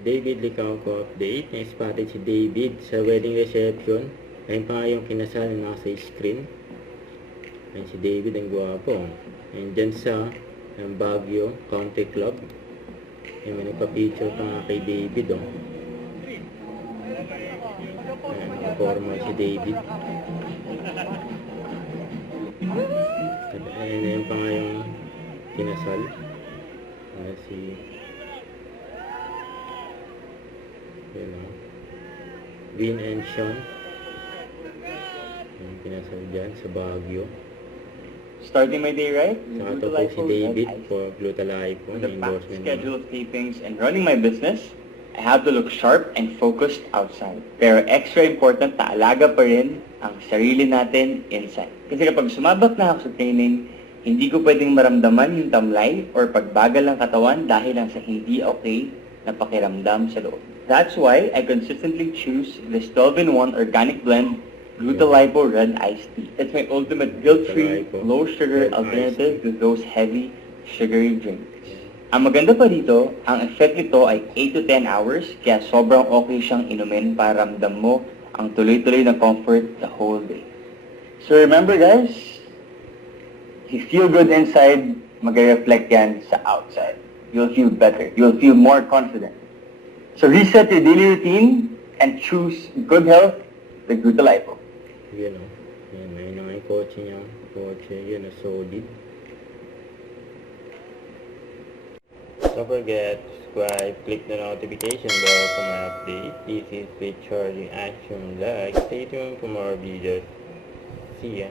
David Licauco update. Na-spotted si David sa wedding reception. Ayun pa nga yung kinasal na nasa screen. Ayun si David, ang gwapo. And dyan sa Baguio Country Club. Ayun, may nagpa-picture pa nga kay David, oh. Ayun, nakaporma si David. At ayun pa nga yung kinasal. Si Vin and Sean. Yung pinasal dyan sa Baguio. Starting my day right? Saka ito po si David for Glutalipo. With a packed schedule of tapings and running my business, I have to look sharp and focused outside. Pero extra important na alaga pa rin ang sarili natin inside. Kasi kapag sumabak na ako sa training, hindi ko pwedeng maramdaman yung tamlay or pagbagal ng katawan dahil lang sa hindi okay na pakiramdam sa loob. That's why I consistently choose this 12-in-1 organic blend Glutalipo Red Iced Tea. It's my ultimate guilt-free, low-sugar alternative to those heavy, sugary drinks. Ang maganda pa dito, ang effect nito ay 8 to 10 hours, kaya sobrang okay siyang inumin para ramdam mo ang tuloy-tuloy na comfort the whole day. So remember guys, if you feel good inside, mag-reflect yan sa outside. You'll feel better. You'll feel more confident. So reset your daily routine and choose good health, the Glutalipo. Yun o. Yan, ayun na nga yung kotse niya. Kotse, yun na solid. Don't forget to subscribe, click the notification bell for my update. This is with Charlie Action Vlog. Stay tuned for more videos. See ya.